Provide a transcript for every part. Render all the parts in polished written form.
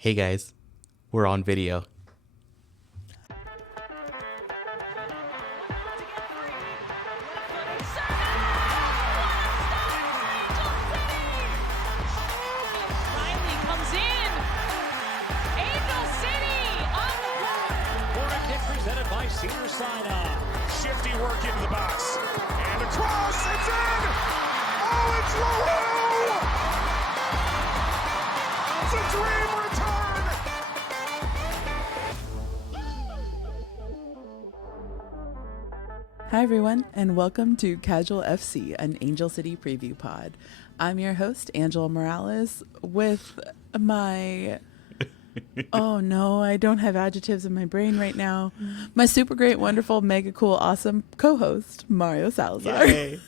Hey guys, we're on video. Shifty work into the box. And across, it's in! Oh, it's Loho! It's a dream return! Hi everyone, and welcome to Casual FC, an Angel City preview pod. I'm your host, Angela Morales, with my... Oh no, I don't have adjectives in my brain right now. My super great, wonderful, mega cool, awesome co-host, Mario Salazar. Yay.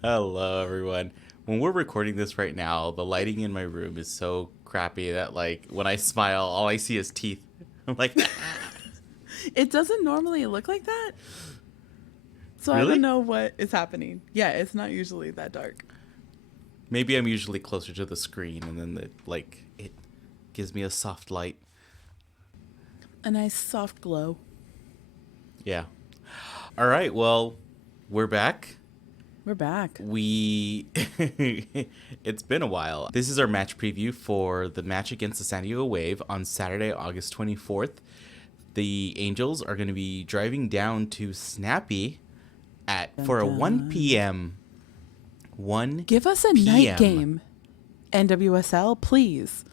Hello everyone. When we're recording this right now, the lighting in my room is so crappy that like when I smile, all I see is teeth. I'm like, It doesn't normally look like that. So Really? I don't know what is happening. Yeah, it's not usually that dark. maybe I'm usually closer to the screen and then it gives me a soft light. A nice soft glow. Yeah. All right, well, we're back. We're back. It's been a while. This is our match preview for the match against the San Diego Wave on Saturday, August 24th. The Angels are going to be driving down to Snappy for a 1 p.m. Give us a night game, NWSL, please.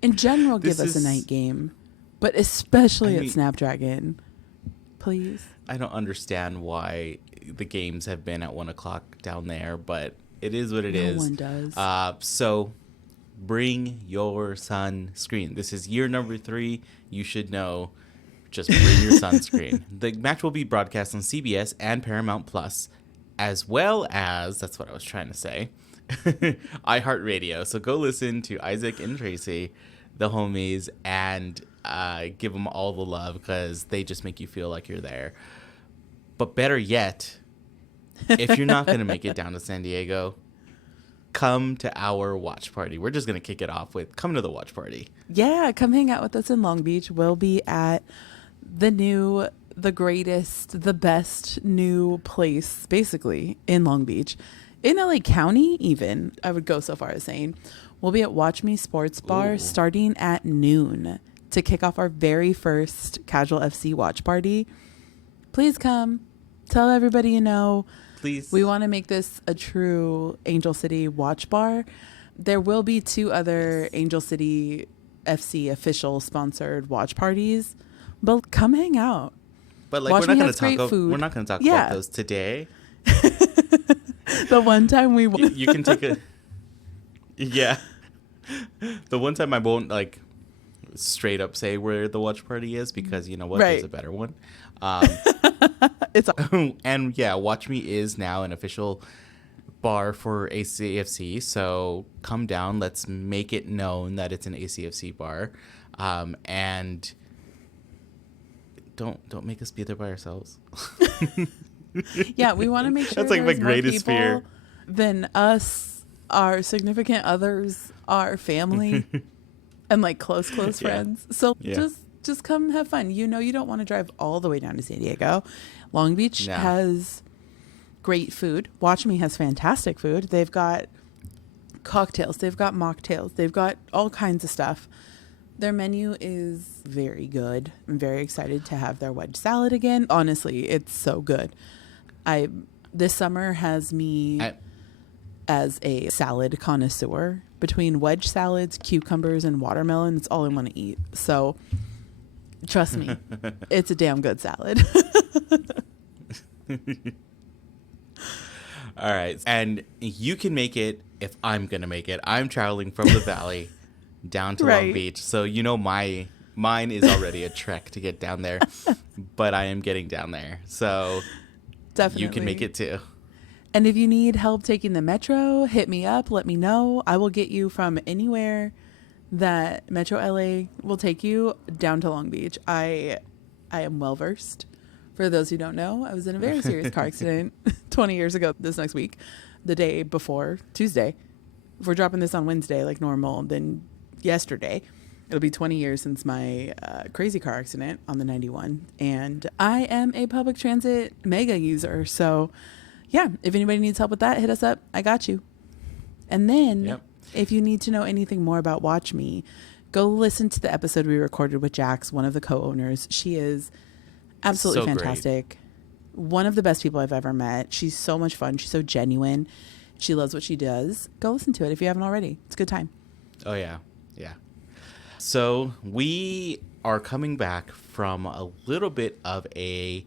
In general, give us a night game, but especially at Snapdragon, please. I don't understand why the games have been at 1 o'clock down there, but it is what it is. No one does. So bring your sunscreen. This is year number 3. You should know. Just bring your sunscreen. The match will be broadcast on CBS and Paramount Plus, as well as, that's what I was trying to say, iHeartRadio. So go listen to Isaac and Tracy, the homies, and give them all the love because they just make you feel like you're there. But better yet, if you're not going to make it down to San Diego, come to our watch party. We're just going to kick it off with come to the watch party. Yeah, come hang out with us in Long Beach. We'll be at the greatest, the best new place, basically, in Long Beach. In LA County, even, I would go so far as saying. We'll be at Watch Me Sports Bar starting at noon to kick off our very first Casual FC watch party. Please come. Tell everybody you know. Please. We want to make this a true Angel City watch bar. There will be 2 other Angel City FC official sponsored watch parties, but come hang out. But like, we're not going to talk about those today. The one time we you can take a yeah. The one time I won't like straight up say where the watch party is because you know what, there's a better one. It's and yeah, Watch Me is now an official bar for ACFC. So come down. Let's make it known that it's an ACFC bar, and don't make us be there by ourselves. Yeah, we want to make sure that's like my greatest fear. Than us, our significant others, our family, and like close friends. So just come have fun. You know, you don't want to drive all the way down to San Diego. Long Beach has great food. Watch Me has fantastic food. They've got cocktails. They've got mocktails. They've got all kinds of stuff. Their menu is very good. I'm very excited to have their wedge salad again. Honestly, it's so good. This summer has me as a salad connoisseur. Between wedge salads, cucumbers, and watermelon, it's all I want to eat. So trust me, it's a damn good salad. All right. And you can make it if I'm going to make it. I'm traveling from the valley down to Long Beach. So, you know, mine is already a trek to get down there, but I am getting down there. So definitely you can make it too. And if you need help taking the metro, hit me up. Let me know. I will get you from anywhere that Metro LA will take you down to Long Beach. I am well versed. For those who don't know, I was in a very serious car accident 20 years ago this next week, the day before Tuesday. If we're dropping this on Wednesday like normal, then yesterday. It'll be 20 years since my crazy car accident on the 91. And I am a public transit mega user. So, yeah, if anybody needs help with that, hit us up. I got you. And then if you need to know anything more about Watch Me, go listen to the episode we recorded with Jax, one of the co-owners. She is absolutely fantastic. Great. One of the best people I've ever met. She's so much fun. She's so genuine. She loves what she does. Go listen to it if you haven't already. It's a good time. Oh, yeah. Yeah. So we are coming back from a little bit of a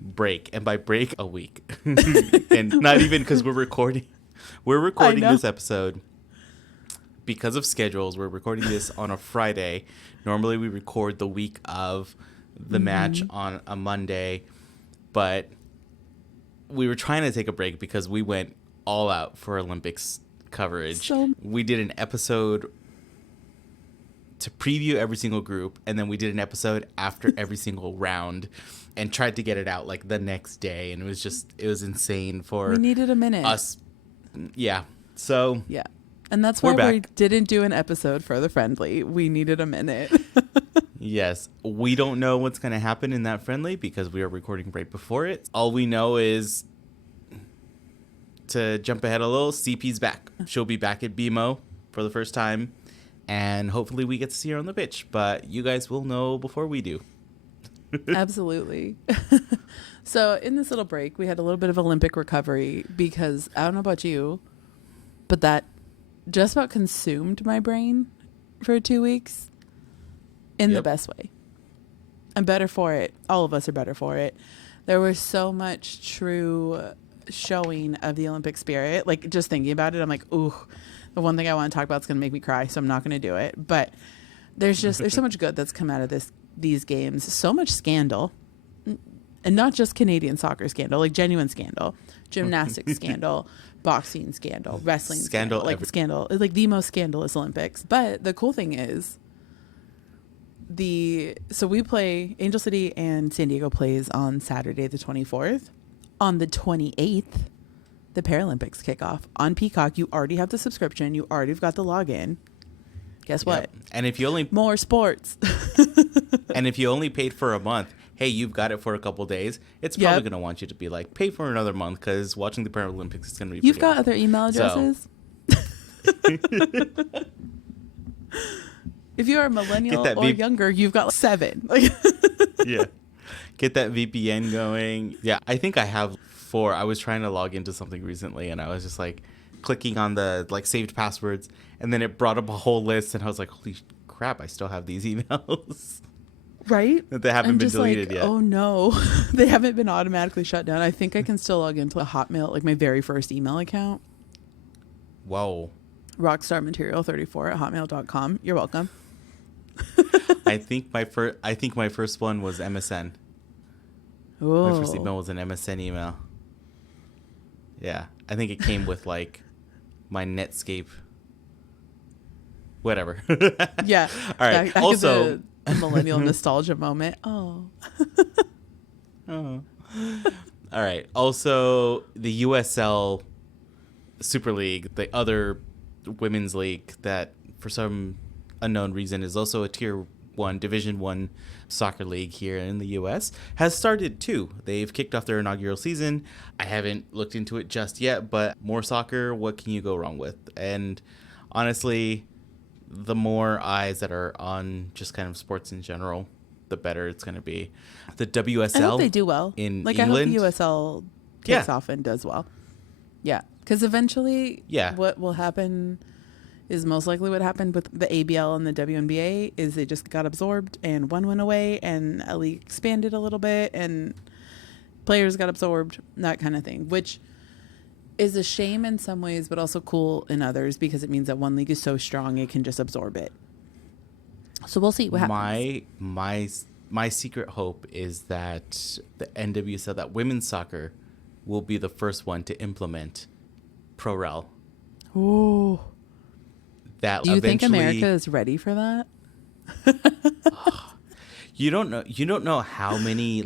break. And by break, a week. And not even because we're recording. We're recording this episode because of schedules. We're recording this on a Friday. Normally we record the week of the match on a Monday. But we were trying to take a break because we went all out for Olympics coverage. So we did an episode to preview every single group, and then we did an episode after every single round and tried to get it out like the next day. And it was insane for we needed a minute. Us. Yeah. So yeah. And that's why we didn't do an episode for the friendly. We needed a minute. Yes. We don't know what's going to happen in that friendly because we are recording right before it. All we know is, to jump ahead a little, CP's back. She'll be back at BMO for the first time. And hopefully we get to see her on the pitch. But you guys will know before we do. Absolutely. So in this little break, we had a little bit of Olympic recovery because I don't know about you, but that just about consumed my brain for 2 weeks in the best way. I'm better for it. All of us are better for it. There was so much true showing of the Olympic spirit. Like, just thinking about it, I'm like, ooh, the one thing I want to talk about is going to make me cry, so I'm not going to do it. But there's so much good that's come out of these games. So much scandal. And not just Canadian soccer scandal, like genuine scandal, gymnastics scandal, boxing scandal, wrestling scandal, like scandal. It's like the most scandalous Olympics. But the cool thing is, so we play, Angel City and San Diego plays on Saturday the 24th. On the 28th, the Paralympics kick off on Peacock. You already have the subscription. You already have got the login. Guess what? And if you only more sports. And if you only paid for a month, hey, you've got it for a couple days. It's probably going to want you to be like, pay for another month because watching the Paralympics is going to be. You've got other email addresses. If you're a millennial or younger, you've got 7. Yeah. Get that VPN going. Yeah, I think I have 4. I was trying to log into something recently, and I was just like clicking on the like saved passwords, and then it brought up a whole list, and I was like, holy crap, I still have these emails. Right? That they haven't been deleted yet. Oh, no. They haven't been automatically shut down. I think I can still log into a Hotmail, like my very first email account. Whoa. Rockstarmaterial34 at hotmail.com. You're welcome. I think my first one was MSN. Oh. My first email was an MSN email. Yeah. I think it came with like my Netscape. Whatever. Yeah. All right. Also, a millennial nostalgia moment. Oh. Oh. All right. Also, the USL Super League, the other women's league that for some unknown reason is also a tier 1 division 1 soccer league here in the US, has started too. They've kicked off their inaugural season. I haven't looked into it just yet, but more soccer, what can you go wrong with? And honestly, the more eyes that are on just kind of sports in general, the better it's going to be. The WSL, I hope they do well. In like England, I hope the USL takes off and does well. Yeah, because eventually, what will happen is most likely what happened with the ABL and the WNBA is they just got absorbed and one went away and a league expanded a little bit and players got absorbed, that kind of thing, which is a shame in some ways, but also cool in others because it means that one league is so strong it can just absorb it. So we'll see what happens. My secret hope is that the NWSL, that women's soccer, will be the first one to implement ProRel. Ooh. That do you think America is ready for that? You don't know how many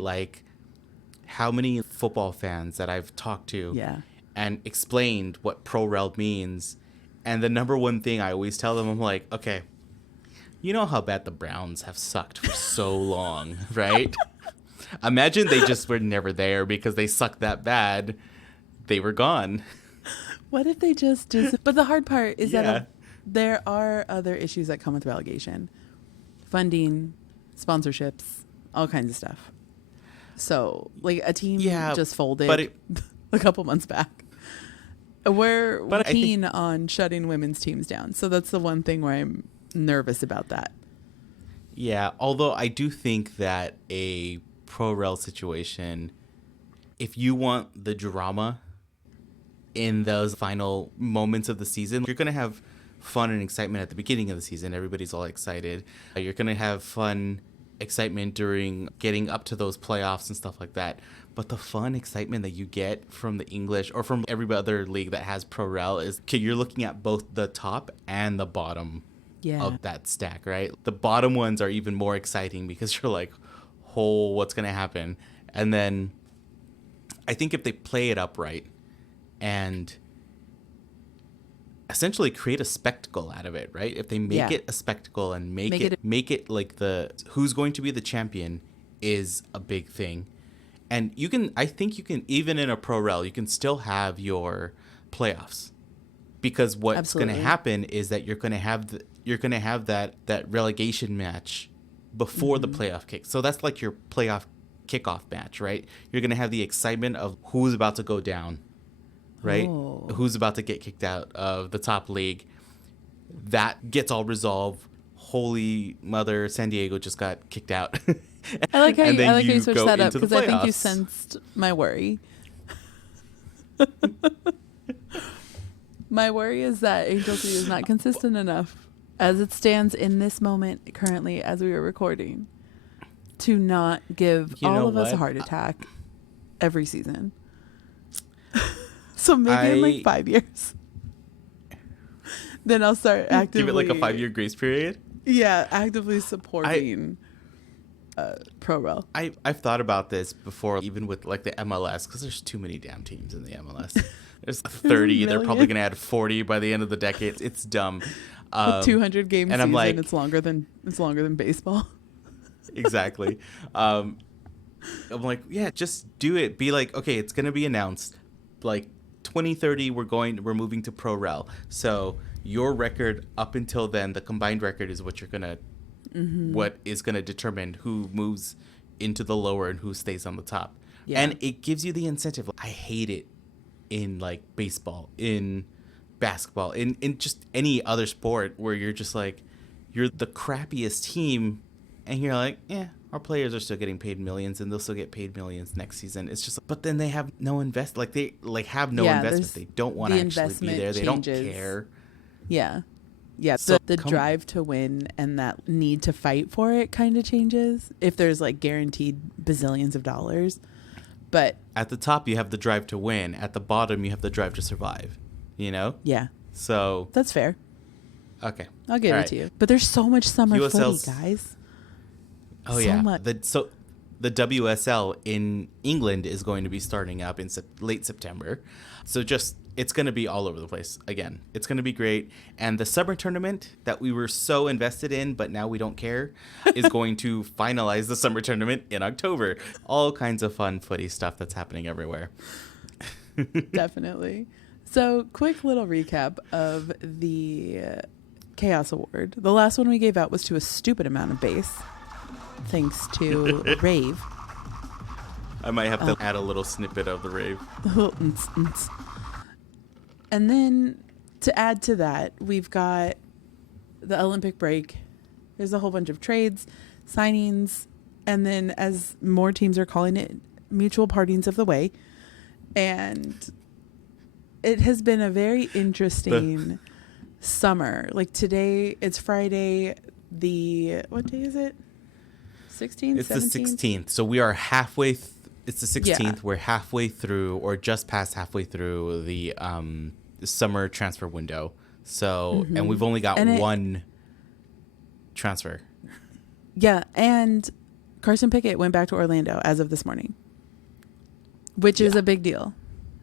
football fans that I've talked to and explained what ProRel means, and the number one thing I always tell them, I'm like, okay, You know how bad the Browns have sucked for so long, right? Imagine they just were never there because they sucked that bad. They were gone. What if they just But the hard part is that there are other issues that come with relegation. Funding, sponsorships, all kinds of stuff. So, like, a team just folded a couple months back. We're keen on shutting women's teams down. So that's the one thing where I'm nervous about that. Yeah, although I do think that a ProRel situation, if you want the drama in those final moments of the season, you're going to have fun and excitement at the beginning of the season. Everybody's all excited. You're going to have fun, excitement during getting up to those playoffs and stuff like that. But the fun excitement that you get from the English or from every other league that has ProRel is, okay, you're looking at both the top and the bottom of that stack, right? The bottom ones are even more exciting because you're like, oh, what's going to happen? And then I think if they play it up right and essentially create a spectacle out of it, right? If they make it a spectacle and make it like the who's going to be the champion is a big thing. And I think you can, even in a ProRel, you can still have your playoffs, because what's going to happen is that you're going to have that relegation match before the playoff kick. So that's like your playoff kickoff match, right? You're going to have the excitement of who's about to go down, right? Oh. Who's about to get kicked out of the top league. That gets all resolved. Holy mother, San Diego just got kicked out. I like how you switched that up, because I think you sensed my worry. My worry is that Angel 3 is not consistent enough as it stands in this moment currently as we are recording to not give all of us a heart attack every season. So maybe in like 5 years. Then I'll start actively... Give it like a 5-year grace period? Yeah, actively supporting ProRel. I've thought about this before, even with like the MLS, because there's too many damn teams in the MLS. There's 30. They're probably going to add 40 by the end of the decade. It's dumb. 200 game season. I'm like, it's longer than baseball. Exactly. I'm like, yeah, just do it. Be like, okay, it's going to be announced. Like 2030, we're moving to ProRel. So your record up until then, the combined record is what what is going to determine who moves into the lower and who stays on the top. Yeah. And it gives you the incentive. I hate it in like baseball, in basketball, in just any other sport where you're just like, you're the crappiest team and you're like, yeah, our players are still getting paid millions and they'll still get paid millions next season. It's just, but then they have no investment. They have no investment. They don't want to actually be there. They don't care. Yeah. Yeah. So the drive to win and that need to fight for it kind of changes if there's like guaranteed bazillions of dollars. But at the top, you have the drive to win. At the bottom, you have the drive to survive. You know? Yeah. So that's fair. Okay. I'll give it to you. But there's so much summer footy, guys. Oh, yeah. The WSL in England is going to be starting up in late September. So it's going to be all over the place again. It's going to be great. And the summer tournament that we were so invested in, but now we don't care, is going to finalize the summer tournament in October. All kinds of fun footy stuff that's happening everywhere. Definitely. So quick little recap of the Chaos Award. The last one we gave out was to a stupid amount of bass, thanks to Rave. I might have to add a little snippet of the rave. And then to add to that, we've got the Olympic break. There's a whole bunch of trades, signings, and then, as more teams are calling it, mutual partings of the way. And it has been a very interesting summer. Like today, it's Friday, what day is it? 16th? It's 17th? the 16th. So we are halfway. It's the 16th. Yeah. We're halfway through, or just past halfway through the summer transfer window. So, and we've only got one transfer. Yeah, and Carson Pickett went back to Orlando as of this morning, which is a big deal.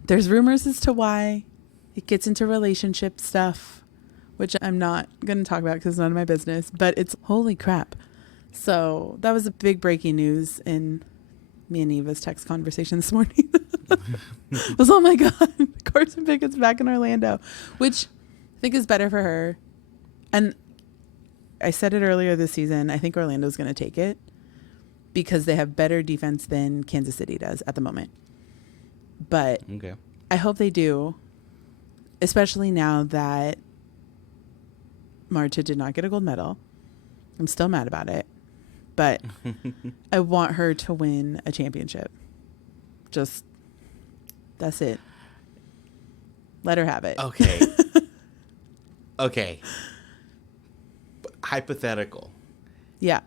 There's rumors as to why. It gets into relationship stuff. which I'm not going to talk about because it's none of my business, but it's holy crap. So that was a big breaking news in me and Eva's text conversation this morning. Was, oh my God, Carson Pickett's back in Orlando, which I think is better for her. And I said it earlier this season, I think Orlando's going to take it because they have better defense than Kansas City does at the moment. But okay. I hope they do, especially now that Marta did not get a gold medal. I'm still mad about it, but I want her to win a championship. Just, that's it. Let her have it. Okay. Okay. Hypothetical. Yeah.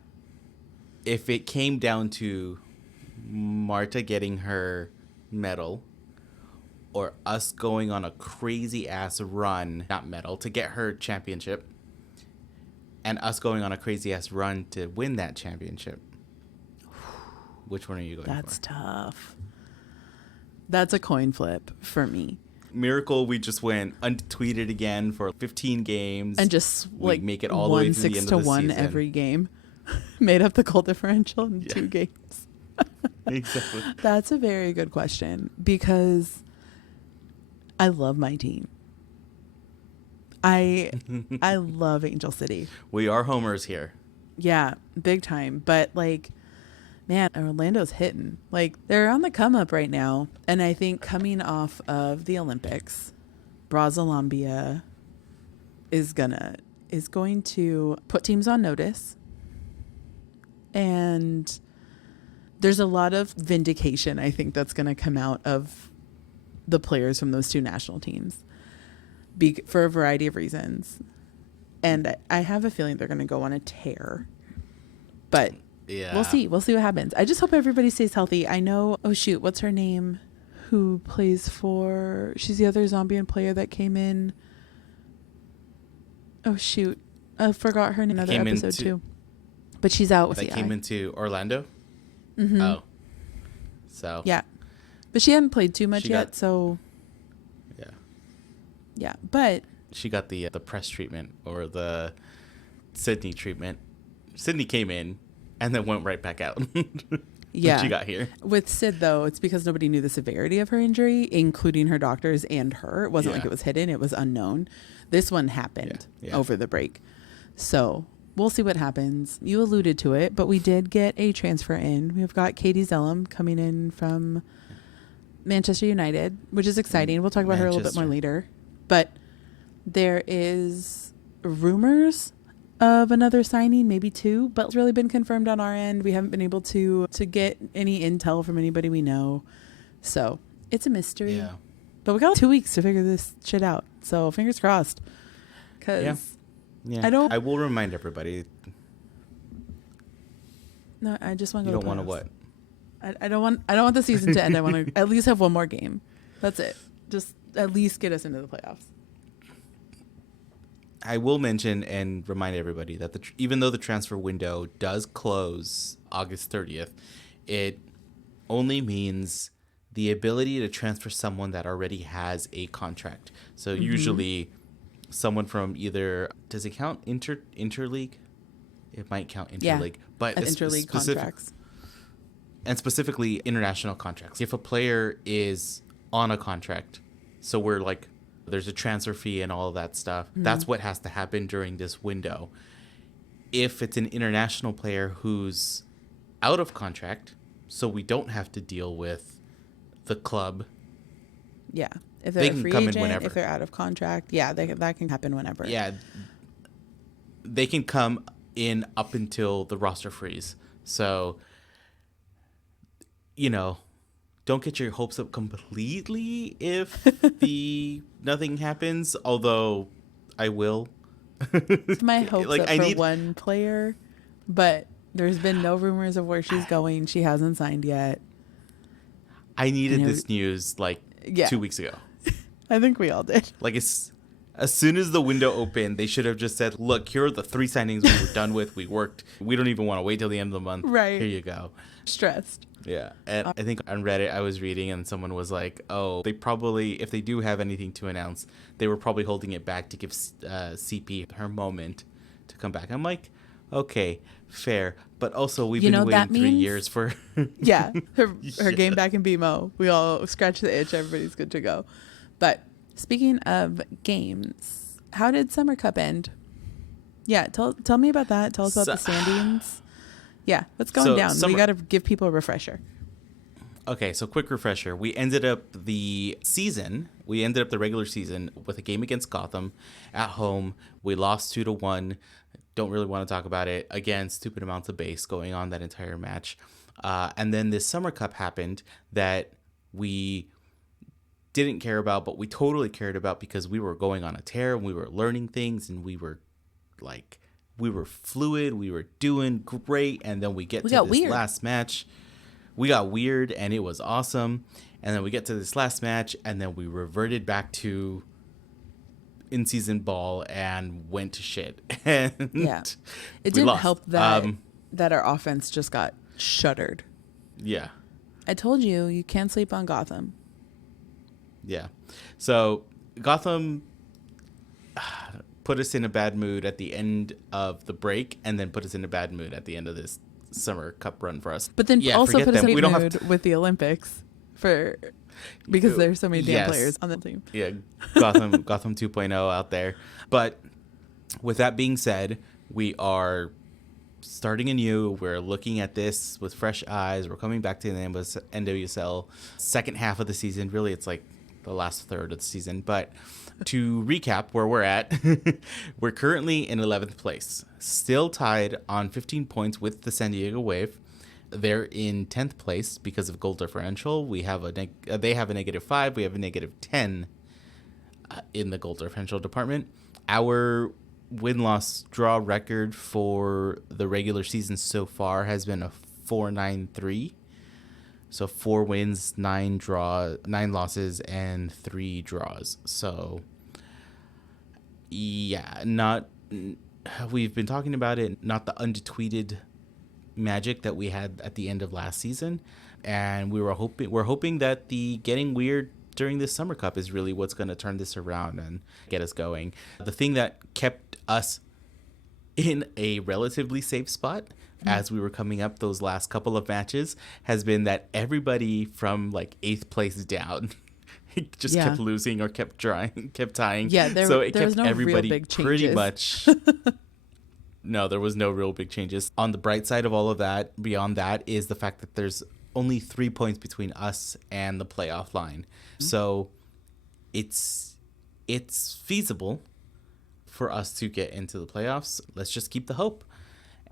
If it came down to Marta getting her medal or us going on a crazy ass run, not medal, to get her championship, and us going on a crazy ass run to win that championship, which one are you going That's for? tough. That's a coin flip for me. Miracle, we just went untweeted again for 15 games And just we make it all the way to the end of the 6-1 season. every game. Made up the goal differential in 2 games. Exactly. That's a very good question because I love my team. I love Angel City. We are homers here. Yeah, big time. But like, man, Orlando's hitting. Like, they're on the come up right now. And I think coming off of the Olympics, Brazilombia is going to put teams on notice. And there's a lot of vindication, I think, that's going to come out of the players from those 2 national teams for a variety of reasons. And I have a feeling they're going to go on a tear. But yeah, we'll see. We'll see what happens. I just hope everybody stays healthy. I know, oh shoot, what's her name? Who plays for, she's the other Zambian player that came in. Oh shoot, I forgot her in another episode too. But she's out with that the came eye. into Orlando. Mm-hmm. Oh, so yeah, but she hadn't played too much yet, so yeah. But she got the press treatment or the Sydney treatment. Sydney came in and then went right back out. yeah, when she got here. With Sid though, it's because nobody knew the severity of her injury, including her doctors and her. It wasn't like it was hidden; it was unknown. This one happened over the break, so. We'll see what happens. You alluded to it, but we did get a transfer in. We've got Katie Zellum coming in from Manchester United, which is exciting. We'll talk about her a little bit more later. But there is rumors of another signing, maybe 2, but it's really been confirmed on our end. We haven't been able to get any intel from anybody we know. So it's a mystery. Yeah. But we got 2 weeks to figure this shit out. So fingers crossed. Because... Yeah, I will remind everybody. No, I just want to go. You don't want to what? I don't want the season to end. I want to at least have one more game. That's it. Just at least get us into the playoffs. I will mention and remind everybody that even though the transfer window does close August 30th, it only means the ability to transfer someone that already has a contract. So usually someone from either, does it count interleague? It might count interleague, but interleague contracts. And specifically international contracts. If a player is on a contract, so we're like, there's a transfer fee and all of that stuff. That's what has to happen during this window. If it's an international player who's out of contract, so we don't have to deal with the club. Yeah. If they're a free agent, if they're out of contract, that can happen whenever. Yeah. They can come in up until the roster freeze. So, don't get your hopes up completely if nothing happens, although I will. My hopes up for one player, but there's been no rumors of where she's going. She hasn't signed yet. I needed this news 2 weeks ago. I think we all did. As soon as the window opened, they should have just said, look, here are the 3 signings we were done with. We worked. We don't even want to wait till the end of the month. Right. Here you go. Stressed. Yeah. And I think on Reddit, I was reading and someone was like, oh, they probably, if they do have anything to announce, they were probably holding it back to give CP her moment to come back. I'm like, okay, fair. But also, we've been waiting 3 years for... yeah, her game back in BMO. We all scratch the itch. Everybody's good to go. But speaking of games, how did Summer Cup end? Yeah, tell me about that. Tell us about the standings. Yeah, what's going down? We got to give people a refresher. Okay, so quick refresher. We ended up the regular season with a game against Gotham at home. We lost 2-1. Don't really want to talk about it. Again, stupid amounts of base going on that entire match. And then this Summer Cup happened that we didn't care about, but we totally cared about because we were going on a tear and we were learning things and we were fluid. We were doing great. And then we get to this last match. We got weird and it was awesome. And then we get to this last match and then we reverted back to in-season ball and went to shit. And yeah, it didn't help that our offense just got shuttered. Yeah, I told you can't sleep on Gotham. Yeah, so Gotham put us in a bad mood at the end of the break, and then put us in a bad mood at the end of this Summer Cup run for us. But then also put us in a mood with the Olympics because there's so many damn players on the team. Yeah, Gotham 2.0 out there. But with that being said, we are starting anew. We're looking at this with fresh eyes. We're coming back to the NWSL second half of the season. Really, it's like the last third of the season. But to recap where we're at, we're currently in 11th place, still tied on 15 points with the San Diego Wave. They're in 10th place because of goal differential. We have they have a -5. We have a -10 in the goal differential department. Our win-loss draw record for the regular season so far has been a 4-9-3. So 4 wins, 9 losses, and 3 draws. So yeah, we've been talking about it, not the undetweeted magic that we had at the end of last season. And we're hoping that the getting weird during this Summer Cup is really what's going to turn this around and get us going. The thing that kept us in a relatively safe spot as we were coming up those last couple of matches has been that everybody from like 8th place down just kept losing or kept tying. Yeah, so it kept no everybody real big pretty much. No, there was no real big changes. On the bright side of all of that, beyond that, is the fact that there's only 3 points between us and the playoff line. Mm-hmm. So it's feasible for us to get into the playoffs. Let's just keep the hope.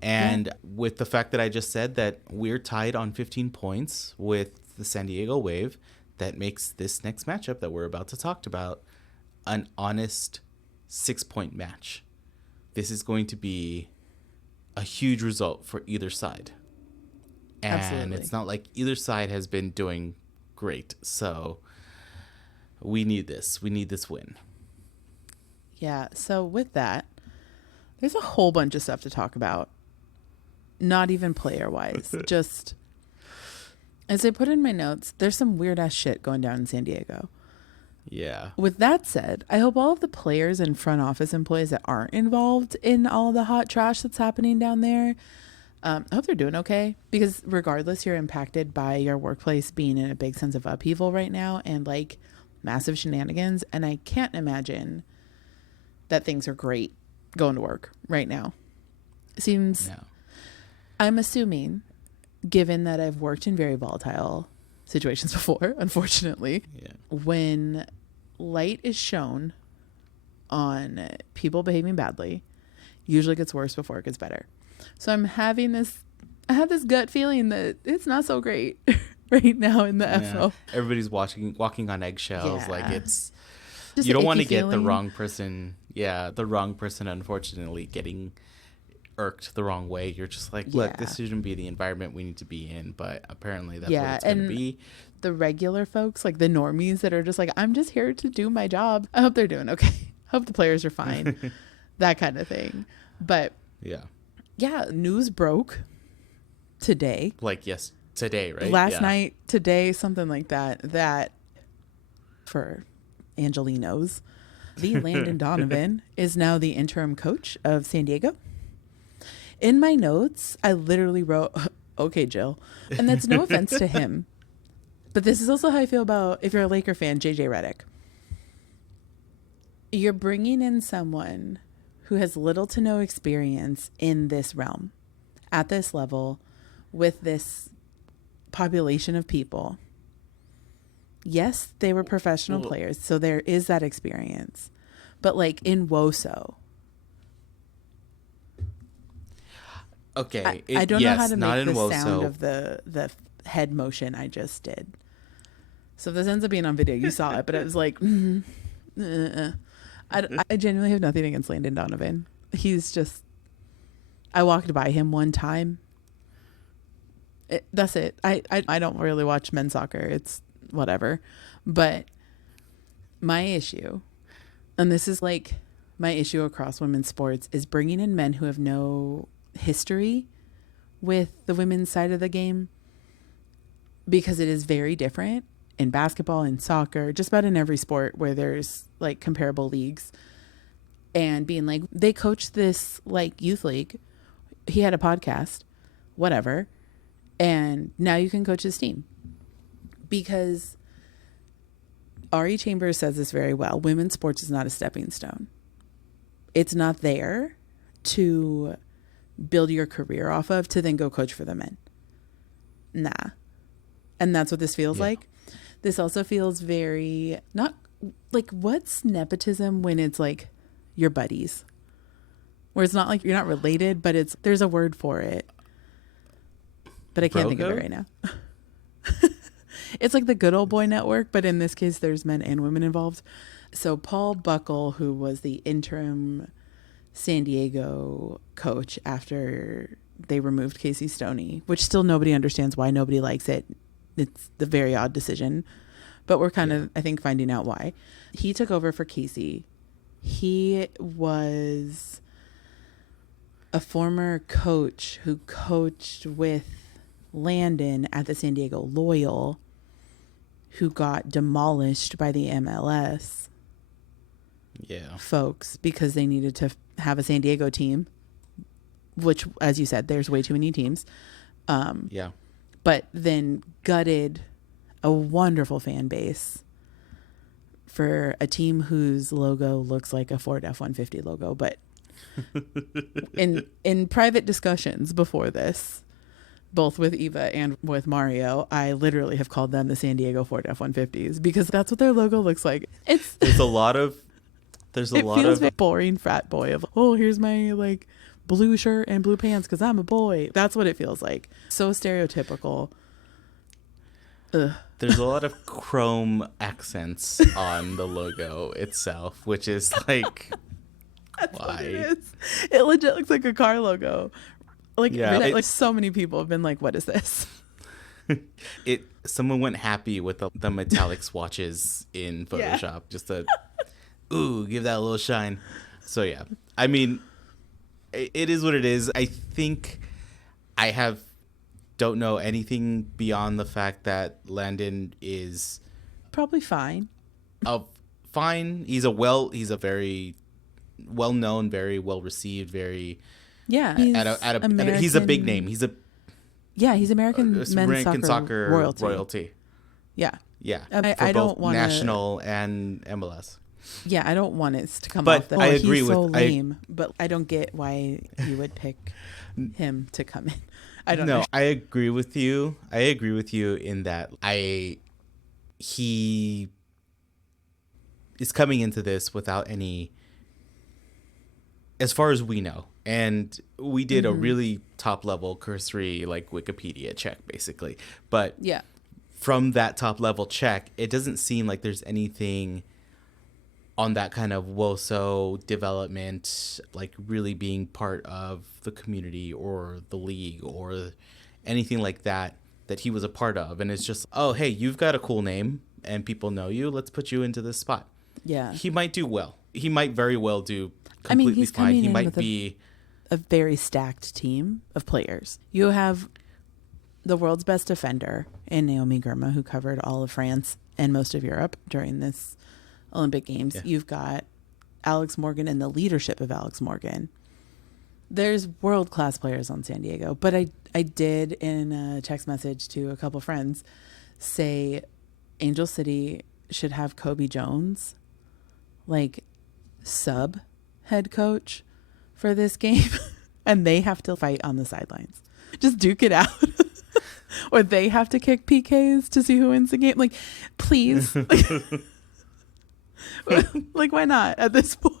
And with the fact that I just said that we're tied on 15 points with the San Diego Wave, that makes this next matchup that we're about to talk about an honest 6-point match. This is going to be a huge result for either side. And Absolutely. It's not like either side has been doing great. So we need this. We need this win. Yeah. So with that, there's a whole bunch of stuff to talk about. Not even player-wise. Just, as I put in my notes, there's some weird-ass shit going down in San Diego. Yeah. With that said, I hope all of the players and front office employees that aren't involved in all the hot trash that's happening down there, I hope they're doing okay. Because regardless, you're impacted by your workplace being in a big sense of upheaval right now and like massive shenanigans. And I can't imagine that things are great going to work right now. It seems... No. I'm assuming, given that I've worked in very volatile situations before, unfortunately, when light is shown on people behaving badly, usually gets worse before it gets better. So I have this gut feeling that it's not so great right now in the FO. Everybody's walking on eggshells. Yeah. Like it's, Just you don't want to feeling. get the wrong person. Yeah. The wrong person, unfortunately, getting irked the wrong way. You're just like, look, this shouldn't be the environment we need to be in, but apparently that's what it's going to be. The regular folks, like the normies that are just like, I'm just here to do my job. I hope they're doing okay. Hope the players are fine. That kind of thing. But yeah, news broke today. Like, yes, today, right? Last night, today, something like that. That, for Angelinos, the Landon Donovan is now the interim coach of San Diego. In my notes, I literally wrote, okay, Jill. And that's no offense to him. But this is also how I feel about, if you're a Laker fan, JJ Redick. You're bringing in someone who has little to no experience in this realm, at this level, with this population of people. Yes, they were professional players, so there is that experience. But like in WOSO. Okay. I don't know how to make the WOSO. sound of the head motion I just did. So if this ends up being on video, you saw it, but it was like, I genuinely have nothing against Landon Donovan. He's just, I walked by him one time. That's it. I don't really watch men's soccer. It's whatever. But my issue, and this is like my issue across women's sports, is bringing in men who have no history with the women's side of the game, because it is very different in basketball and soccer, just about in every sport where there's like comparable leagues, and being like, they coached this like youth league. He had a podcast, whatever. And now you can coach his team. Because Ari Chambers says this very well. Women's sports is not a stepping stone. It's not there to build your career off of to then go coach for the men. Nah. And that's what this feels like. This also feels very, not like, what's nepotism when it's like your buddies? Where it's not like you're not related, but it's, there's a word for it. But I can't think of it right now. It's like the good old boy network, but in this case, there's men and women involved. So Paul Buckle, who was the interim San Diego coach after they removed Casey Stoney, which still nobody understands why, nobody likes it. It's the very odd decision, but we're kind of, I think, finding out why. He took over for Casey. He was a former coach who coached with Landon at the San Diego Loyal, who got demolished by the MLS folks because they needed to have a San Diego team, which, as you said, there's way too many teams. But then gutted a wonderful fan base for a team whose logo looks like a Ford F-150 logo. But in private discussions before this, both with Eva and with Mario, I literally have called them the San Diego Ford F-150s because that's what their logo looks like. There's a lot of very boring frat boy of, oh, here's my like blue shirt and blue pants because I'm a boy. That's what it feels like. So stereotypical. Ugh. There's a lot of chrome accents on the logo itself, which is like, that's why? What it is. It legit looks like a car logo. Like, like so many people have been like, what is this? Someone went happy with the metallic swatches in Photoshop, just to give that a little shine. So yeah, I mean, it is what it is. I think I don't know anything beyond the fact that Landon is probably fine. Fine. He's a very well known, very well received, very he's a big name. He's American men's soccer royalty. Yeah. I don't want national and MLS. Yeah, I don't want it to come off that. I agree he's with so lame, but I don't get why you would pick him to come in. I don't know. I agree with you. In that he is coming into this without any, as far as we know. And we did a really top level cursory like Wikipedia check basically. But from that top level check, it doesn't seem like there's anything on that kind of WOSO development, like really being part of the community or the league or anything like that he was a part of. And it's just, oh, hey, you've got a cool name and people know you. Let's put you into this spot. Yeah. He might do well. he might very well do I mean, completely he's fine. coming He in might with be a very stacked team of players. You have the world's best defender in Naomi Girma, who covered all of France and most of Europe during this Olympic Games. Yeah. You've got Alex Morgan and the leadership of Alex Morgan. There's world-class players on San Diego, but I did in a text message to a couple friends say Angel City should have Kobe Jones like sub head coach for this game and they have to fight on the sidelines. Just duke it out. Or they have to kick PKs to see who wins the game. Like, please. Like, why not at this point?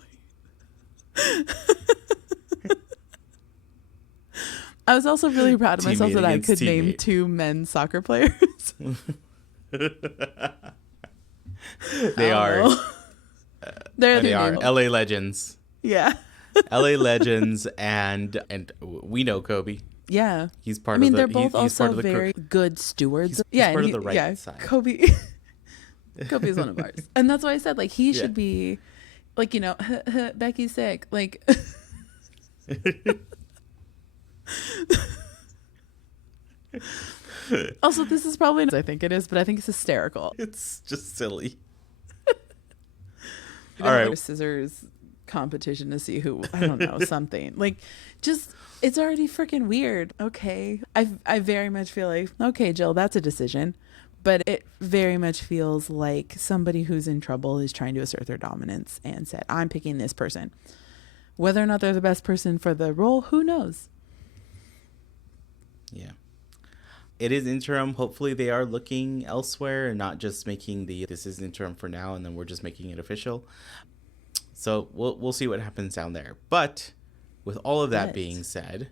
I was also really proud of myself that I could name 2 men's soccer players. They are. They are LA legends. Yeah. LA legends, and we know Kobe. Yeah. He's part I mean, of the, they're both he's also part of the very good stewards. He's part of the right side. Kobe. Kobe's one of ours. And that's why I said, like, he should be, like, you know, Becky's sick. Like. Also, this is probably not as I think it is, but I think it's hysterical. It's just silly. All right. Scissors competition to see who, I don't know, something. Like, just, it's already freaking weird. Okay. I very much feel like, okay, Jill, that's a decision. But it very much feels like somebody who's in trouble is trying to assert their dominance and said, I'm picking this person. Whether or not they're the best person for the role, who knows? Yeah. It is interim. Hopefully they are looking elsewhere and not just making this is interim for now and then we're just making it official. So we'll see what happens down there. But with all of that being said,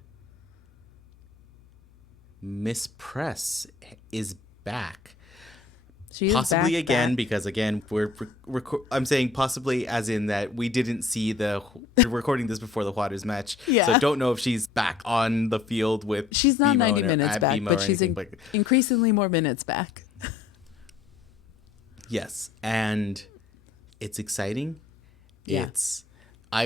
Miss Press is back. She is possibly back, again, because again, I'm saying possibly as in that we didn't see we're recording this before the Juarez match. Yeah. So don't know if she's back on the field with She's not BMO 90 minutes back, BMO but she's increasingly more minutes back. Yes. And it's exciting. Yeah.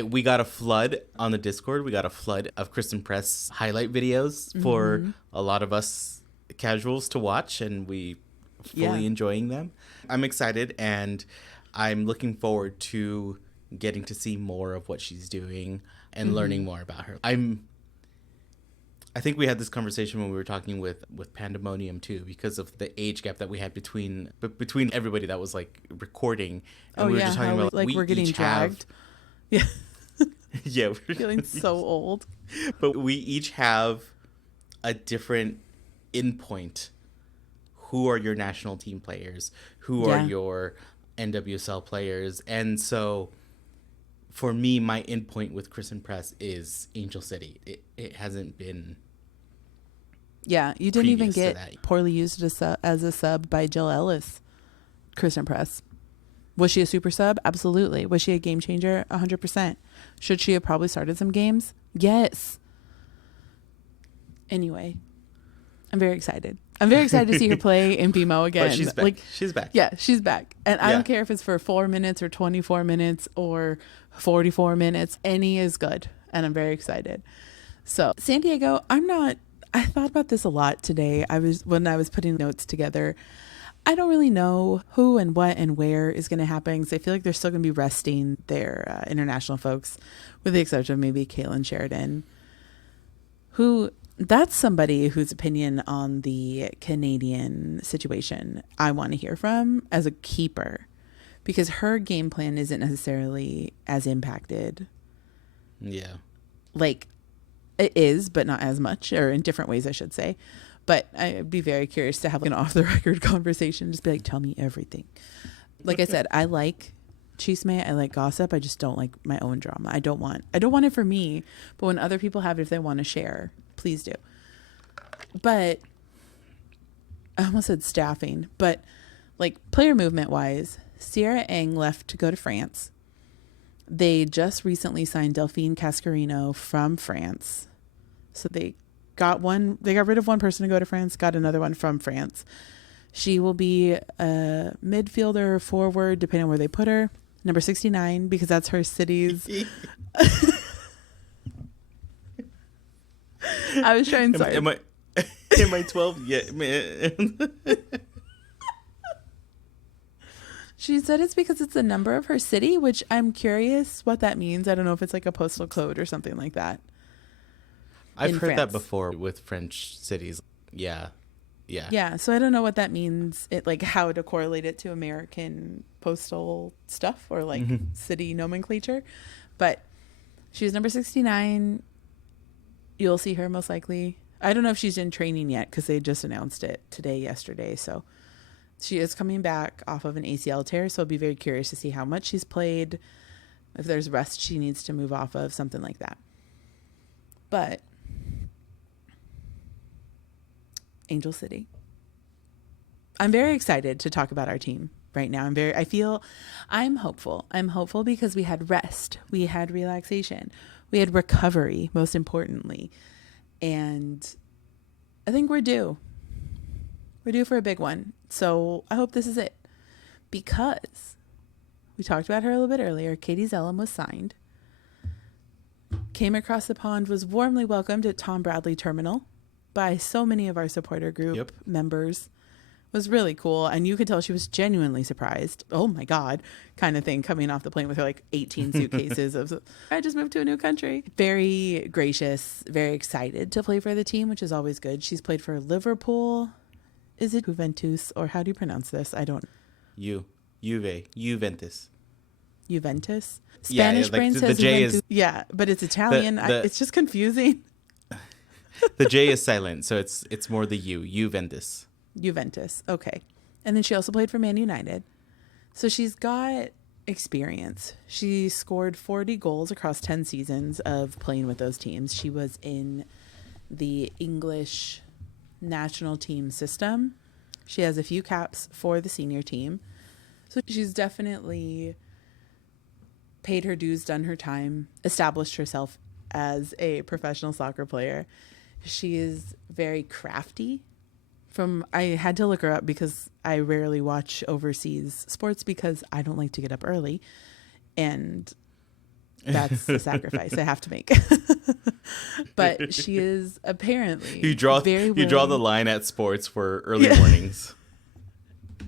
We got a flood on the Discord. We got a flood of Christen Press highlight videos for a lot of us casuals to watch, and we fully enjoying them. I'm excited, and I'm looking forward to getting to see more of what she's doing and learning more about her. I think we had this conversation when we were talking with Pandemonium too, because of the age gap that we had between everybody that was like recording, and we were just talking about we're getting dragged. Yeah. Yeah, we're feeling so old. But we each have a different endpoint. Who are your national team players? Who are your NWSL players? And so for me, my endpoint with Christen Press is Angel City. It hasn't been. Yeah, you didn't even get poorly used as a sub by Jill Ellis, Christen Press. Was she a super sub? Absolutely. Was she a game changer? 100%. Should she have probably started some games? Yes. Anyway, I'm very excited. I'm very excied to see her play in BMO again. But she's back. She's back. Yeah, she's back. And I don't care if it's for 4 minutes or 24 minutes or 44 minutes. Any is good. And I'm very excited. So San Diego, I thought about this a lot today. When I was putting notes together, I don't really know who and what and where is going to happen, because I feel like they're still going to be resting their international folks, with the exception of maybe Kaylin Sheridan, that's somebody whose opinion on the Canadian situation I want to hear from as a keeper, because her game plan isn't necessarily as impacted. Yeah. Like, it is, but not as much, or in different ways, I should say. But I'd be very curious to have an off-the-record conversation. Just be like, tell me everything. Like I said, I like chisme. I like gossip. I just don't like my own drama. I don't want it for me. But when other people have it, if they want to share, please do. But I almost said staffing. But like player movement-wise, Sierra Eng left to go to France. They just recently signed Delphine Cascarino from France. So they got rid of one person to go to France, got another one from France. She will be a midfielder or forward, depending on where they put her. Number 69, because that's her city's. I was trying. Sorry. Am I 12? Yeah, man. She said it's because it's the number of her city, which I'm curious what that means. I don't know if it's like a postal code or something like that. I've heard that before with French cities. Yeah. Yeah, so I don't know what that means, like how to correlate it to American postal stuff or like city nomenclature. But she's number 69. You'll see her most likely. I don't know if she's in training yet because they just announced it yesterday. So she is coming back off of an ACL tear. So I'll be very curious to see how much she's played, if there's rest she needs to move off of, something like that. But Angel City. I'm very excited to talk about our team right now. I'm hopeful. I'm hopeful because we had rest, we had relaxation, we had recovery, most importantly. And I think we're due for a big one. So I hope this is it, because we talked about her a little bit earlier. Katie Zellum was signed, came across the pond, was warmly welcomed at Tom Bradley Terminal by so many of our supporter group members. Was really cool, and you could tell she was genuinely surprised. Oh my God, kind of thing, coming off the plane with her like 18 suitcases of, I just moved to a new country. Very gracious, very excited to play for the team, which is always good. She's played for Liverpool. Is it Juventus, or how do you pronounce this? I don't. Juventus. Juventus. Spanish like brain says the J Juventus. Yeah, but it's Italian. It's just confusing. The J is silent, so it's more the U. Juventus. Okay. And then she also played for Man United. So she's got experience. She scored 40 goals across 10 seasons of playing with those teams. She was in the English national team system. She has a few caps for the senior team. So she's definitely paid her dues, done her time, established herself as a professional soccer player. She is very crafty. I had to look her up because I rarely watch overseas sports because I don't like to get up early, and that's the sacrifice I have to make. But she is apparently you draw the line at sports for early mornings,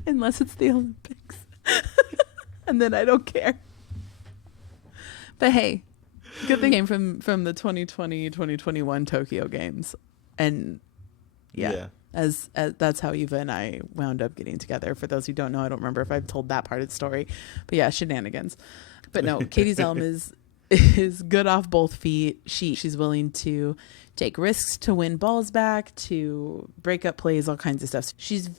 unless it's the Olympics, and then I don't care. But hey, good thing came from the 2020-2021 Tokyo Games, and yeah. As that's how Eva and I wound up getting together. For those who don't know, I don't remember if I've told that part of the story, but yeah, shenanigans. But no, Katie Zellum is good off both feet. She's willing to take risks to win balls back, to break up plays, all kinds of stuff. She's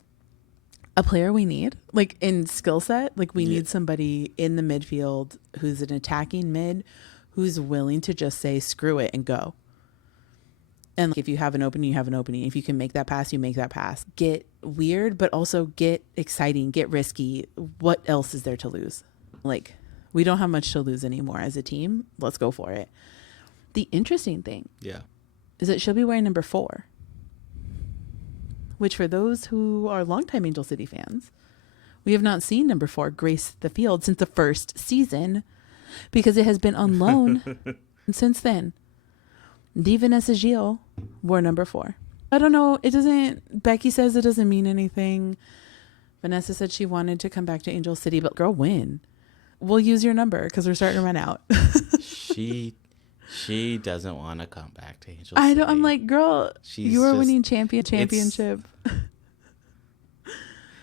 a player we need, like in skill set. Like we need somebody in the midfield who's an attacking mid, who's willing to just say screw it and go. And if you have an opening, you have an opening. If you can make that pass, you make that pass. Get weird, but also get exciting, get risky. What else is there to lose? Like, we don't have much to lose anymore as a team. Let's go for it. The interesting thing is that she'll be wearing number 4, which for those who are longtime Angel City fans, we have not seen number 4 grace the field since the first season because it has been on loan since then. Vanessa Gil wore number 4. I don't know. Becky says it doesn't mean anything. Vanessa said she wanted to come back to Angel City, but girl, win. We'll use your number because we're starting to run out. She doesn't want to come back to Angel City. I'm like, girl, you are winning championship.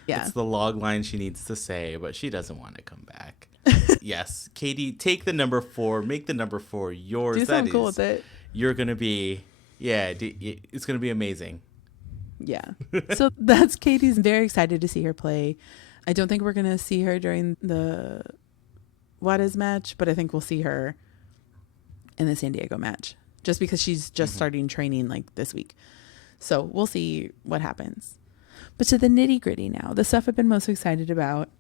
Yeah. It's the log line she needs to say, but she doesn't want to come back. Yes. Katie, take the number 4. Make the number 4 yours. Do something cool with it. You're going to be, it's going to be amazing. Yeah. So that's Katie's. Very excited to see her play. I don't think we're going to see her during the Juarez match, but I think we'll see her in the San Diego match just because she's just starting training like this week. So we'll see what happens. But to the nitty gritty now, the stuff I've been most excited about.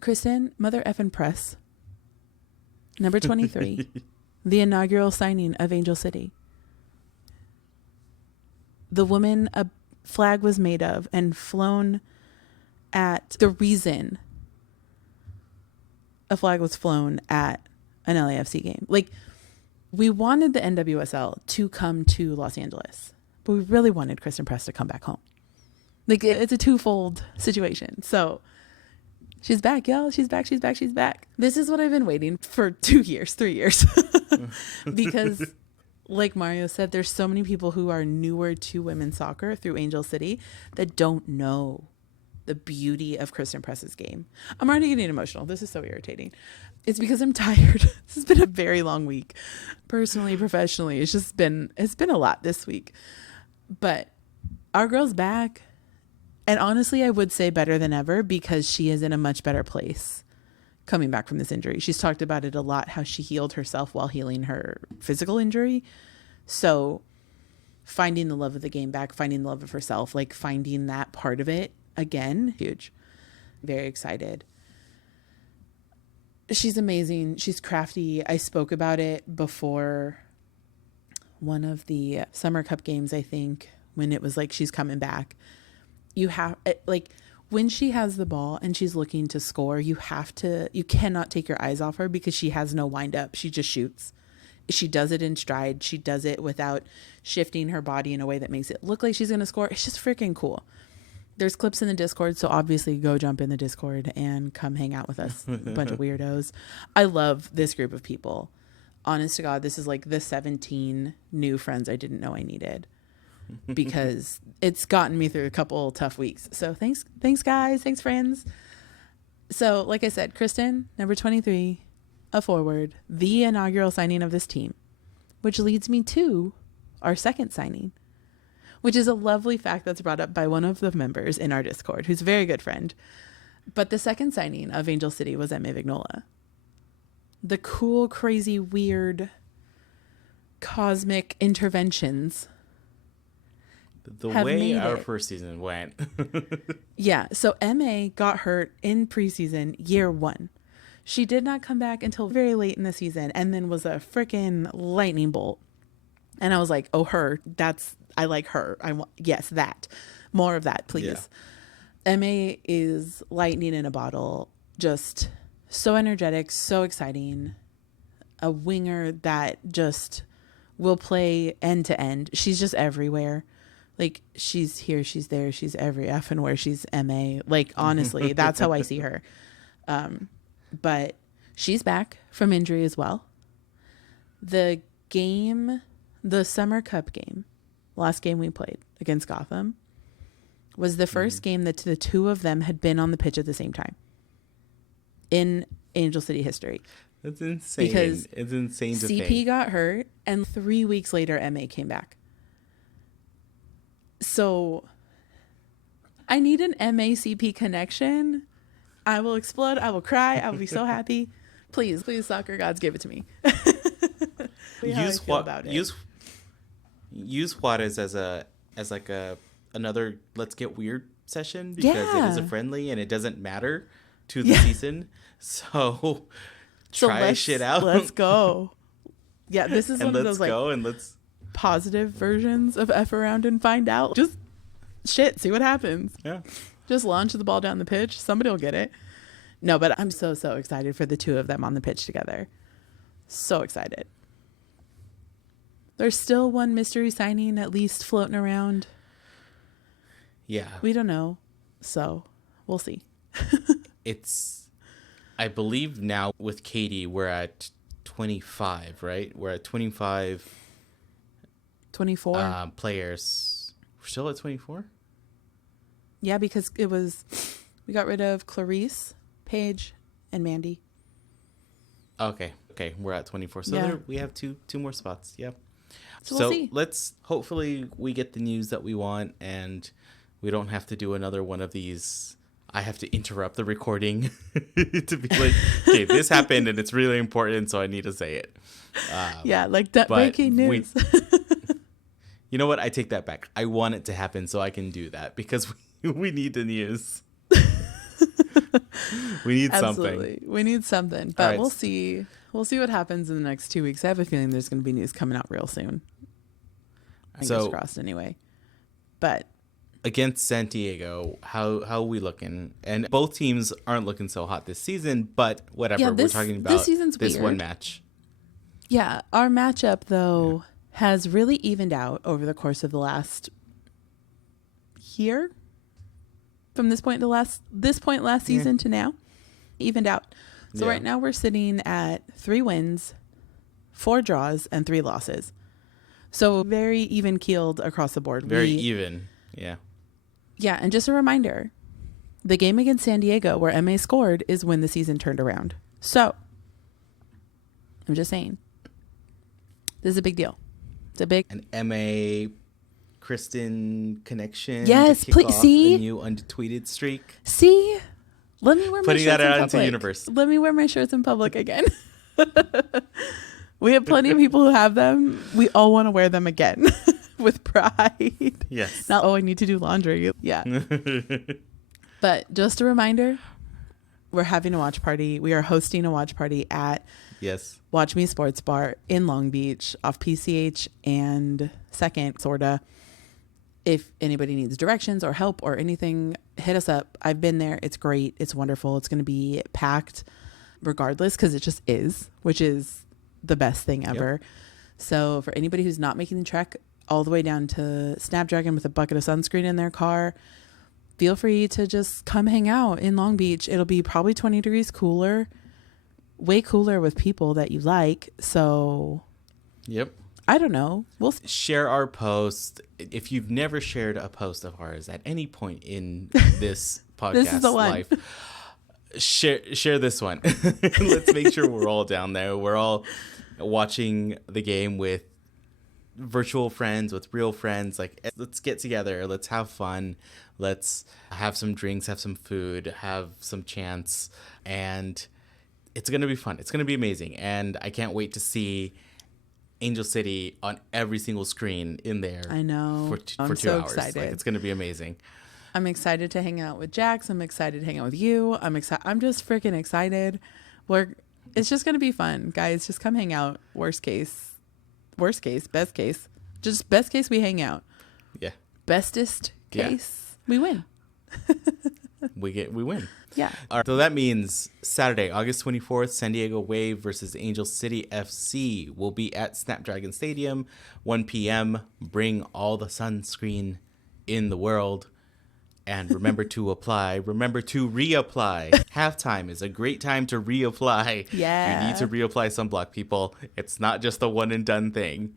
Christen, mother effing press. Number 23. The inaugural signing of Angel City. The woman a flag was made of and flown at the reason a flag was flown at an LAFC game. Like, we wanted the NWSL to come to Los Angeles, but we really wanted Christen Press to come back home. Like, it's a twofold situation. So she's back, y'all. She's back. She's back. She's back. This is what I've been waiting for 2 years, 3 years. Because like Mario said, there's so many people who are newer to women's soccer through Angel City that don't know the beauty of Christen Press's game. I'm already getting emotional. This is so irritating. It's because I'm tired. This has been a very long week. Personally, professionally, it's been a lot this week. But our girl's back. And honestly, I would say better than ever, because she is in a much better place coming back from this injury. She's talked about it a lot, how she healed herself while healing her physical injury. So finding the love of the game back, finding the love of herself, like finding that part of it again, huge. Very excited. She's amazing. She's crafty. I spoke about it before one of the Summer Cup games, I think, when it was like she's coming back. You have, like, when she has the ball and she's looking to score, you cannot take your eyes off her, because she has no wind up. She just shoots. She does it in stride. She does it without shifting her body in a way that makes it look like she's going to score. It's just freaking cool. There's clips in the Discord, so obviously go jump in the Discord and come hang out with us, a bunch of weirdos. I love this group of people. Honest to God, this is like the 17 new friends I didn't know I needed, because it's gotten me through a couple tough weeks. So thanks guys. Thanks, friends. So like I said, Christen, number 23, a forward, the inaugural signing of this team, which leads me to our second signing, which is a lovely fact that's brought up by one of the members in our Discord, who's a very good friend. But the second signing of Angel City was M.A. Vignola. The cool, crazy, weird, cosmic interventions. The way our first season went. Yeah. So M.A. got hurt in preseason year 1. She did not come back until very late in the season, and then was a freaking lightning bolt. And I was like, oh, I like her. Yes, that. More of that, please. Yeah. M.A. is lightning in a bottle. Just so energetic, so exciting. A winger that just will play end to end. She's just everywhere. Like, she's here, she's there, she's every effing where. She's M.A. Like, honestly, that's how I see her. But she's back from injury as well. The Summer Cup game, last game we played against Gotham, was the first game that the two of them had been on the pitch at the same time in Angel City history. That's insane. Because it's insane to think. CP got hurt, and 3 weeks later, M.A. came back. So I need an M.A.-CP connection. I will explode. I will cry. I will be so happy. Please, soccer gods, give it to me. Use Juarez as like another let's get weird session, because it is a friendly and it doesn't matter to the season. So try shit out. Let's go. Yeah, this is one of those let's positive versions of F around and find out. Just see what happens. Yeah. Just launch the ball down the pitch. Somebody will get it. No, but I'm so excited for the two of them on the pitch together. So excited. There's still one mystery signing at least floating around. Yeah. We don't know. So we'll see. I believe now with Katie, we're at 25, right? We're at 25. 24 players. We're still at 24? Yeah, because we got rid of Clarice, Paige, and Mandy. Okay, we're at 24. So we have two more spots. Yep. So we'll see. Let's hopefully we get the news that we want, and we don't have to do another one of these. I have to interrupt the recording to be like, okay, this happened and it's really important, so I need to say it. Like that breaking news. You know what? I take that back. I want it to happen so I can do that, because we need the news. We need Absolutely. something. We need something. But we'll see. We'll see what happens in the next 2 weeks. I have a feeling there's going to be news coming out real soon. Fingers crossed anyway. But against San Diego, how are we looking? And both teams aren't looking so hot this season, but whatever. Yeah, We're talking about this season's this weird. one match. Yeah, our matchup, though, has really evened out over the course of the last year. From this point last season to now, evened out. So right now we're sitting at 3 wins, 4 draws, and 3 losses. So very even keeled across the board. Very even. Yeah. Yeah, and just a reminder, the game against San Diego where M.A scored is when the season turned around. So I'm just saying, this is a big deal. It's a big... An M.A. Christen connection. Yes, to kick please. off See? a new undetweeted streak. See? Let me wear my Putting shirts that in out public. into the universe. Let me wear my shirts in public again. We have plenty of people who have them. We all want to wear them again with pride. Yes. Not, I need to do laundry. Yeah. But just a reminder, we're having a watch party. We are hosting a watch party at Watch Me Sports Bar in Long Beach off PCH and 2nd, sorta. If anybody needs directions or help or anything, hit us up. I've been there. It's great. It's wonderful. It's going to be packed regardless because it just is, which is the best thing ever. Yep. So for anybody who's not making the trek all the way down to Snapdragon with a bucket of sunscreen in their car, feel free to just come hang out in Long Beach. It'll be probably 20 degrees cooler, way cooler with people that you like. So I don't know. We'll share our post. If you've never shared a post of ours at any point in this podcast this is the one. life, share this one. Let's make sure we're all down there. We're all watching the game with virtual friends, with real friends. Like, let's get together. Let's have fun. Let's have some drinks, have some food, have some chants, and it's gonna be fun. It's gonna be amazing, and I can't wait to see Angel City on every single screen in there. I know. For 2 so hours. Excited. Like, it's going to be amazing. I'm excited to hang out with Jax. I'm excited to hang out with you. I'm just freaking excited. It's just going to be fun, guys. Just come hang out. Worst case, best case. Just best case, we hang out. Yeah. Bestest case, we win. We win. Yeah. All right, so that means Saturday, August 24th, San Diego Wave versus Angel City FC will be at Snapdragon Stadium, 1 p.m. Bring all the sunscreen in the world. And remember to apply. Remember to reapply. Halftime is a great time to reapply. Yeah. You need to reapply sunblock, people. It's not just a one and done thing.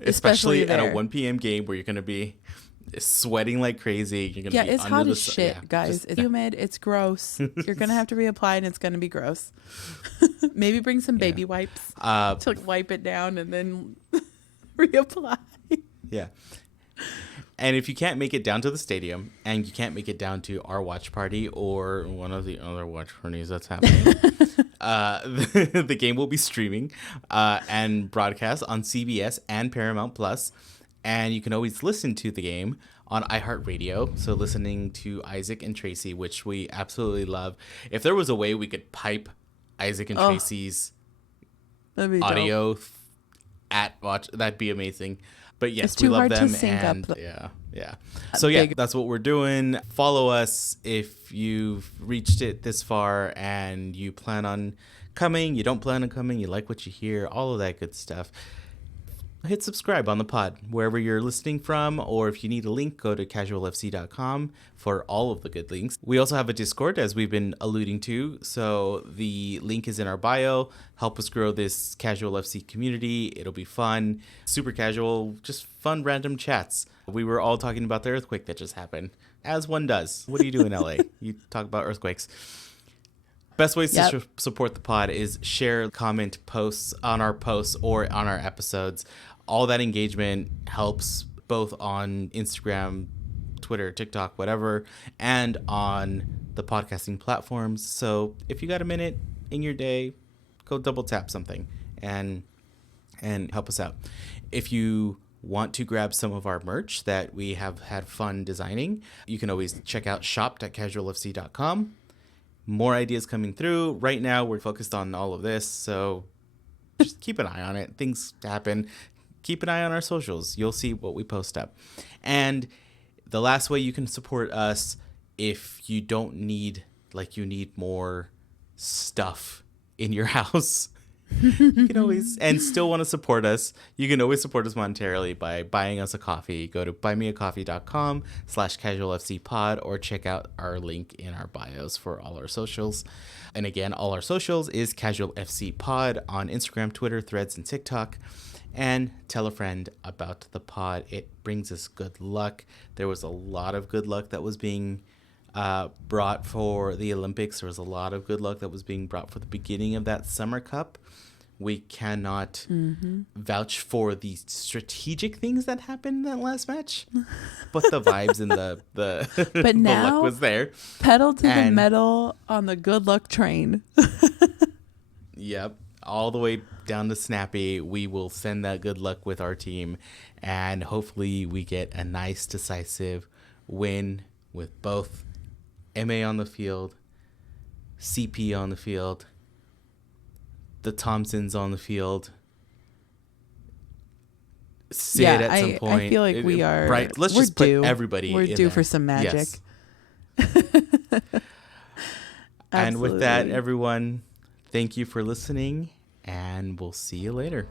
Especially at a 1 p.m. game where you're going to be sweating like crazy. You're gonna be it's under hot the as shit, guys. It's humid. It's gross. You're gonna have to reapply, and it's gonna be gross. Maybe bring some baby wipes to wipe it down, and then reapply. Yeah. And if you can't make it down to the stadium, and you can't make it down to our watch party or one of the other watch parties that's happening, the game will be streaming and broadcast on CBS and Paramount Plus. And you can always listen to the game on iHeartRadio. So listening to Isaac and Tracy, which we absolutely love. If there was a way we could pipe Isaac and Tracy's audio at watch, that'd be amazing. But yes, we love them. And yeah. So yeah, that's what we're doing. Follow us if you've reached it this far and you plan on coming, you don't plan on coming, you like what you hear, all of that good stuff. Hit subscribe on the pod wherever you're listening from, or if you need a link, go to casualfc.com for all of the good links. We also have a Discord, as we've been alluding to, so the link is in our bio. Help us grow this Casual FC community. It'll be fun, super casual, just fun random chats. We were all talking about the earthquake that just happened, as one does. What do you do in LA? You talk about earthquakes. Best ways to support the pod is share, comment, posts on our posts or on our episodes. All that engagement helps both on Instagram, Twitter, TikTok, whatever, and on the podcasting platforms. So if you got a minute in your day, go double tap something and help us out. If you want to grab some of our merch that we have had fun designing, you can always check out shop.casualfc.com. More ideas coming through. Right now, we're focused on all of this, so just keep an eye on it. Things happen. Keep an eye on our socials. You'll see what we post up. And the last way you can support us, if you don't need, like, you need more stuff in your house, you can always, and still want to support us, you can always support us monetarily by buying us a coffee. Go to buymeacoffee.com/casualfcpod or check out our link in our bios for all our socials. And again, all our socials is casualfcpod on Instagram, Twitter, Threads, and TikTok. And tell a friend about the pod. It brings us good luck. There was a lot of good luck that was being brought for the Olympics. There was a lot of good luck that was being brought for the beginning of that Summer Cup. We cannot vouch for the strategic things that happened in that last match, but the vibes and the But the now, luck was there. Pedal to the metal on the good luck train. Yep, all the way down to Snappy. We will send that good luck with our team, and hopefully we get a nice decisive win with both MA on the field, CP on the field, the Thompsons on the field, Sid at some point. I feel like we are right. Let's just put everybody. We're in due there. for some magic. Yes. And with that, everyone, thank you for listening, and we'll see you later.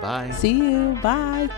Bye. See you. Bye.